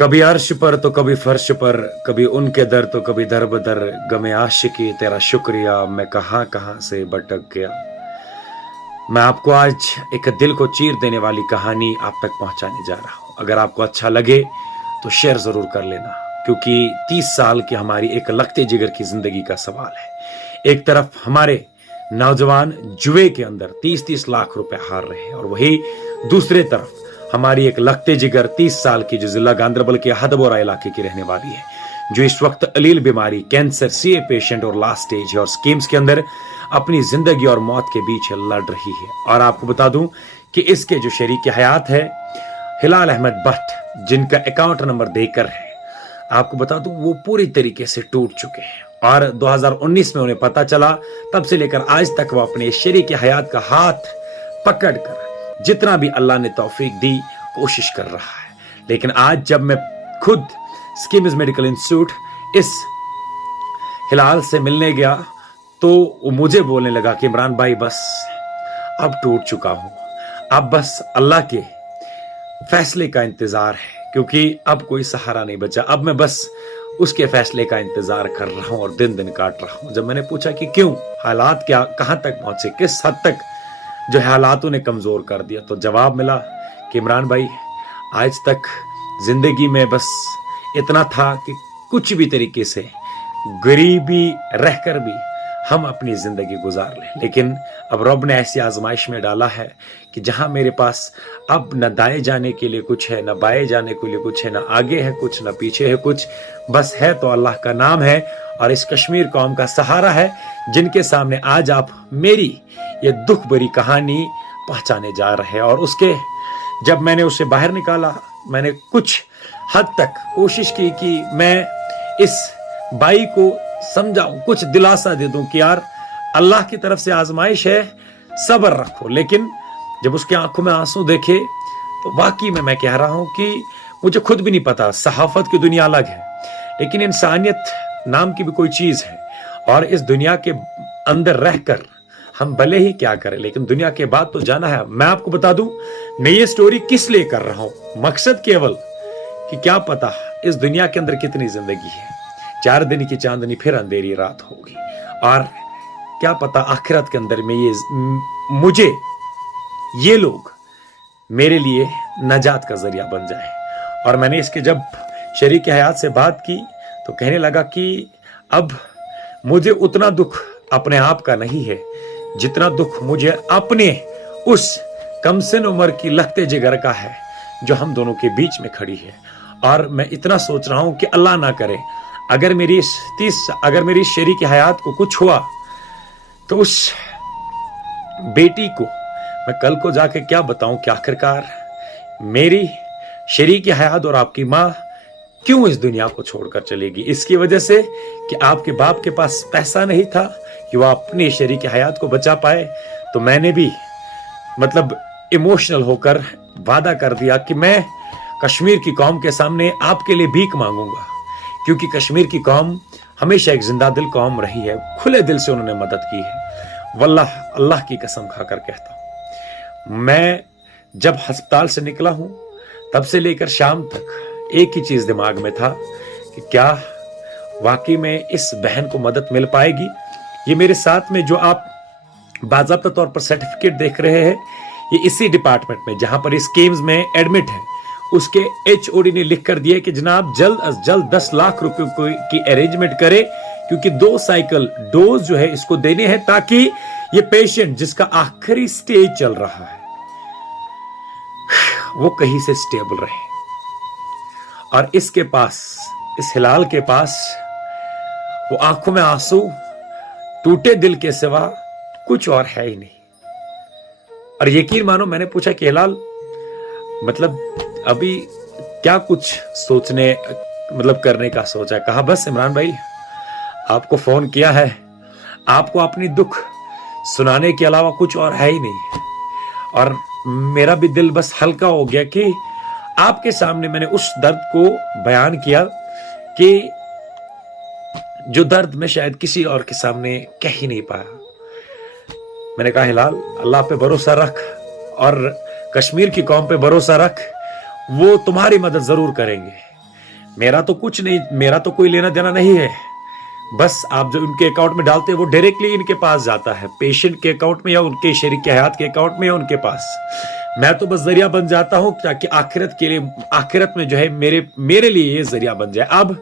कभी अर्श पर तो कभी फर्श पर, कभी उनके दर तो कभी दर बदर, गमे आशिकी तेरा शुक्रिया, मैं कहां कहां से भटक गया। मैं आपको आज एक दिल को चीर देने वाली कहानी आप तक पहुंचाने जा रहा हूं। अगर आपको अच्छा लगे तो शेयर जरूर कर लेना, क्योंकि 30 साल की हमारी एक लखते जिगर की जिंदगी का सवाल है। एक तरफ हमारे नौजवान जुए के अंदर 30-30 लाख रुपए हार रहे हैं, और वही दूसरे तरफ हमारी एक लखते जिगर 30 साल की जो जिला गांधरबल के हदबोरा इलाके की रहने वाली है, जो इस वक्त अलील बीमारी, कैंसर, सीए पेशेंट और लास्ट स्टेज है, और स्कीम्स के अंदर अपनी जिंदगी और मौत के बीच लड़ रही है। और आपको बता दूं कि इसके जो शरीक हयात है हिलाल अहमद भट्ट, जिनका अकाउंट नंबर देकर है, आपको बता दूं वो पूरी तरीके से टूट चुके हैं। और 2019 में उन्हें पता चला, तब से लेकर आज तक वो अपने शरीक हयात का हाथ पकड़कर जितना भी अल्लाह ने तौफीक दी कोशिश कर रहा है। लेकिन आज जब मैं खुद स्कीम्स मेडिकल इंस्टीट्यूट इस हिलाल से मिलने गया तो वो मुझे बोलने लगा कि इमरान भाई बस अब टूट चुका हूं, अब बस अल्लाह के फैसले का इंतजार है, क्योंकि अब कोई सहारा नहीं बचा, अब मैं बस उसके फैसले का इंतजार कर रहा हूं और दिन दिन काट रहा हूं। जब मैंने पूछा कि क्यों, हालात क्या, कहां तक पहुंचे, किस हद तक जो हालातों ने कमजोर कर दिया, तो जवाब मिला कि इमरान भाई आज तक जिंदगी में बस इतना था कि कुछ भी तरीके से गरीबी रहकर भी हम अपनी जिंदगी गुजार लें, लेकिन अब रब ने ऐसी आजमाइश में डाला है कि जहां मेरे पास अब न दाएं जाने के लिए कुछ है, न बाएं जाने के लिए कुछ है, न आगे है कुछ, न पीछे है कुछ, बस है तो अल्लाह का नाम है और इस कश्मीर कौम का सहारा है, जिनके सामने आज आप मेरी ये दुख भरी कहानी पहुंचाने जा रहे हैं। और उसके जब मैंने उसे बाहर निकाला, मैंने कुछ हद तक कोशिश की कि मैं इस बाई को समझाऊं, कुछ दिलासा दे दूं कि यार अल्लाह की तरफ से आजमाइश है, सब्र रखो। लेकिन जब उसकी आंखों में आंसू देखे तो वाकई में मैं कह रहा हूं कि मुझे खुद भी नहीं पता, सहाफत की दुनिया अलग है, लेकिन इंसानियत नाम की भी कोई चीज है, और इस दुनिया के अंदर रहकर हम भले ही क्या करें, लेकिन दुनिया के बाद तो जाना है। मैं आपको बता दूं, मैं ये स्टोरी किस लिए कर रहा हूं, मकसद केवल कि क्या पता इस दुनिया के अंदर कितनी जिंदगी है, 4 दिन की चांदनी फिर अंधेरी रात होगी, और क्या पता आखिरत के अंदर में मुझे ये लोग मेरे लिए नजात का जरिया बन जाए। और मैंने इसके जब शरीक हयात से बात की तो कहने लगा कि अब मुझे उतना दुख अपने आप का नहीं है जितना दुख मुझे अपने उस कमसिन उम्र की लखते जिगर का है जो हम दोनों के बीच में खड़ी है। और मैं इतना सोच रहा हूं कि अल्लाह ना करे अगर मेरी मेरी शरीक हयात को कुछ हुआ तो उस बेटी को मैं कल को जाके क्या बताऊं कि आखिरकार मेरी शरीक हयात और आपकी मां क्यों इस दुनिया को छोड़कर चलेगी, इसकी वजह से कि आपके बाप के पास पैसा नहीं था कि वह अपनी शरीक हयात को बचा पाए। तो मैंने भी मतलब इमोशनल होकर वादा कर दिया कि मैं कश्मीर की कौम के सामने आपके लिए भीख मांगूंगा, क्योंकि कश्मीर की कौम हमेशा एक जिंदा दिल कौम रही है, खुले दिल से उन्होंने मदद की है। वल्लाह अल्लाह की कसम खाकर कहता हूं, मैं जब अस्पताल से निकला हूं तब से लेकर शाम तक एक ही चीज दिमाग में था कि क्या वाकई में इस बहन को मदद मिल पाएगी। ये मेरे साथ में जो आप बाज़ाब्ता तौर पर सर्टिफिकेट देख रहे हैं, ये इसी डिपार्टमेंट में जहां पर इस स्कीम्स में एडमिट है, उसके एचओडी ने लिख कर दिया कि जनाब जल्द अज जल्द 10 लाख रुपए की अरेंजमेंट करे, क्योंकि 2 साइकिल डोज जो है इसको देने हैं, ताकि ये पेशेंट जिसका आखिरी स्टेज चल रहा है वो कहीं से स्टेबल रहे। और इसके पास, इस हिलाल के पास, वो आंखों में आंसू, टूटे दिल के सिवा कुछ और है ही नहीं। और यकीन मानो मैंने पूछा कि हिलाल मतलब अभी क्या कुछ सोचने मतलब करने का सोचा। कहा बस इमरान भाई आपको फोन किया है, आपको अपनी दुख सुनाने के अलावा कुछ और है ही नहीं। और मेरा भी दिल बस हल्का हो गया कि आपके सामने मैंने उस दर्द को बयान किया कि जो दर्द मैं शायद किसी और के सामने कह ही नहीं पाया। मैंने कहा हिलाल अल्लाह पे भरोसा रख और कश्मीर की कौम पे भरोसा रख, वो तुम्हारी मदद जरूर करेंगे। मेरा तो कुछ नहीं, मेरा तो कोई लेना देना नहीं है। बस आप जो उनके अकाउंट में डालते हैं वो डायरेक्टली इनके पास जाता है, पेशेंट के अकाउंट में या उनके शरीक हयात के अकाउंट में या उनके पास। मैं तो बस जरिया बन जाता हूं ताकि आखिरत के लिए, आखिरत में जो है मेरे लिए ये जरिया बन जाए। अब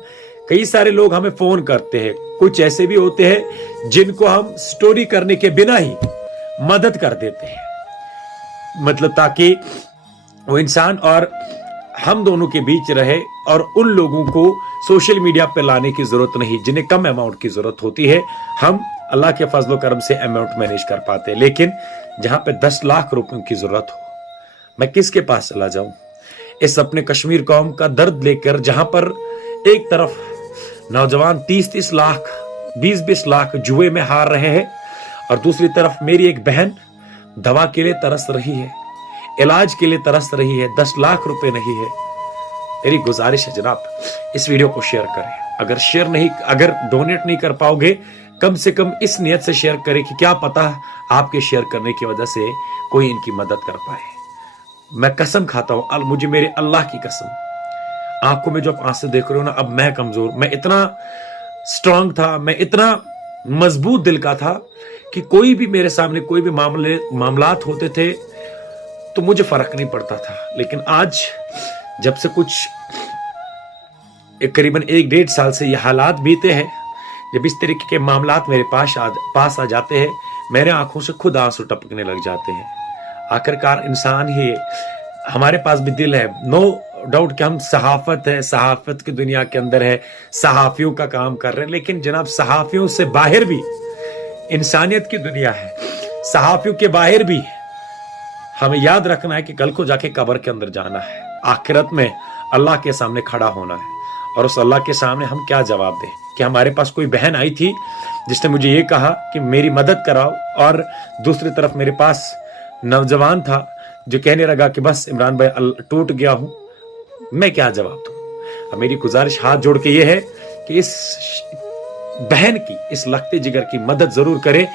कई सारे लोग हमें फोन करते हैं, कुछ ऐसे भी होते हैं जिनको हम स्टोरी करने के बिना ही मदद कर देते हैं, मतलब ताकि वो इंसान और हम दोनों के बीच रहे और उन लोगों को सोशल मीडिया पे लाने की जरूरत नहीं जिन्हें कम अमाउंट की जरूरत होती है। हम अल्लाह के फजलो करम से अमाउंट मैनेज कर पाते हैं, लेकिन जहां पे 10 लाख रुपयों की जरूरत हो, मैं किसके पास चला जाऊं? इस अपने कश्मीर कौम का दर्द लेकर, जहां पर एक तरफ नौजवान 30-30 लाख 20-20 लाख जुए में हार रहे हैं और दूसरी तरफ मेरी एक बहन दवा के लिए तरस रही है, इलाज के लिए तरस रही है, 10 लाख रुपए नहीं है। मेरी गुजारिश है जनाब, इस वीडियो को शेयर करें। अगर डोनेट नहीं कर पाओगे, कम से कम इस नियत से शेयर करें कि क्या पता आपके शेयर करने की वजह से कोई इनकी मदद कर पाए। मैं कसम खाता हूं, मुझे मेरे अल्लाह की कसम, आंखों में जो आप आंसू देख रहे हो ना, अब मैं कमजोर, मैं इतना स्ट्रांग था, मैं इतना मजबूत दिल का था कि कोई भी मेरे सामने कोई भी मामलात होते थे तो मुझे फर्क नहीं पड़ता था। लेकिन आज जब से कुछ करीबन 1-1.5 साल से ये हालात बीते हैं, जब इस तरीके के मामलात मेरे पास आ जाते हैं, मेरे आंखों से खुद आंसू टपकने लग जाते हैं। आखिरकार इंसान ही, हमारे पास भी दिल है, नो डाउट कि हम सहाफत है, सहाफत की दुनिया के अंदर है, सहाफियों का काम कर रहे हैं, लेकिन जनाब सहाफियों से बाहर भी इंसानियत की दुनिया है। सहाफियों के बाहर भी हमें याद रखना है कि कल को जाके कब्र के अंदर जाना है, आखिरत में अल्लाह के सामने खड़ा होना है, और उस अल्लाह के सामने हम क्या जवाब दें। कि हमारे पास कोई बहन आई थी जिसने मुझे ये कहा कि मेरी मदद कराओ, और दूसरी तरफ मेरे पास नौजवान था जो कहने लगा कि बस इमरान भाई टूट गया हूं, मैं क्या जवाब दूं। अब मेरी गुजारिश हाथ जोड़ के ये है कि इस बहन की, इस लखते जिगर की मदद जरूर करें,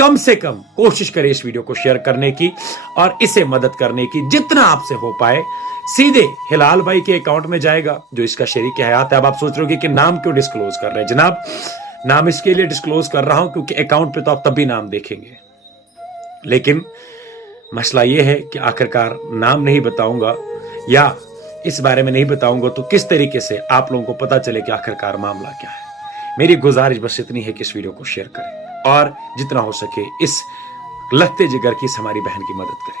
कम से कम कोशिश करें इस वीडियो को शेयर करने की और इसे मदद करने की, जितना आपसे हो पाए। सीधे हिलाल भाई के अकाउंट में जाएगा जो इसका शरीक हयात है। अब आप सोच रहे हो कि नाम क्यों डिस्क्लोज कर रहे हैं? जनाब, नाम इसके लिए डिस्क्लोज कर रहा हूं क्योंकि अकाउंट पे तो आप तभी नाम देखेंगे, लेकिन मसला यह है कि आखिरकार नाम नहीं बताऊंगा या इस बारे में नहीं बताऊंगा तो किस तरीके से आप लोगों को पता चले कि आखिरकार मामला क्या है। मेरी गुजारिश बस इतनी है कि इस वीडियो को शेयर करें और जितना हो सके इस लगते जिगर की इस हमारी बहन की मदद करें।